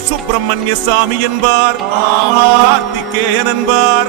சுப்பிரமணிய சாமி என்பார் கார்த்திகேயன் என்பார்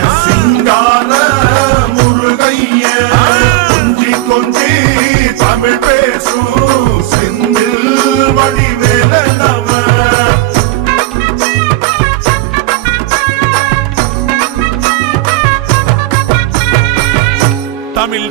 தமிழ்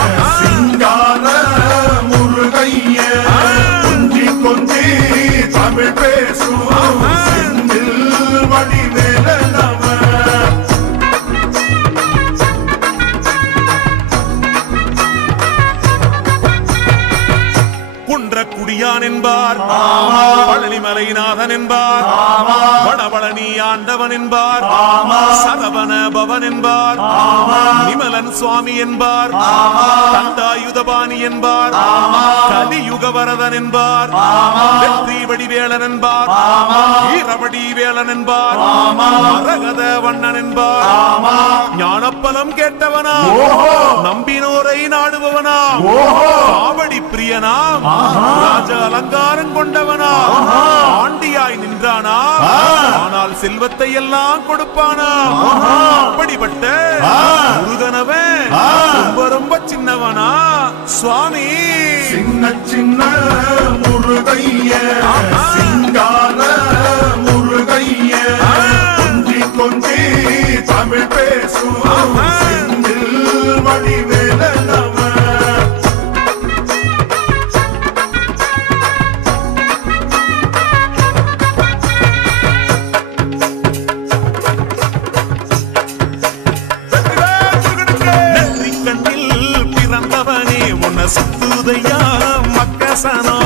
என்பார். பழனிமலைநாதன் என்பார். வடபழனி ஆண்டவன் என்பார். சரவண பவன் என்பார். நிமலன் சுவாமி என்பார். தண்டாயுதபாணி என்பார். கலியுக வரதன் என்பார். வெற்றி வடிவேலன் என்பார். வீரவடி வேலன் என்பார். மரகத வண்ணன் என்பார். ஞானப்பலம் கேட்டவனா நம்பினோரை நாடுபவனா காவடி பிரியனாம். ராஜ அலங்காரம் கொண்டவனா ஆண்டியாய் நின்றானா ஆனால் செல்வத்தை எல்லாம் கொடுப்பானா? அப்படிப்பட்ட முருகனவன். ரொம்ப ரொம்ப சின்னவனா? சுவாமி. சின்ன சின்ன முருகைய சிங்கார முருகைய. கொஞ்சி கொஞ்சி தமிழ் பேசும் உதயா மக்கசனோ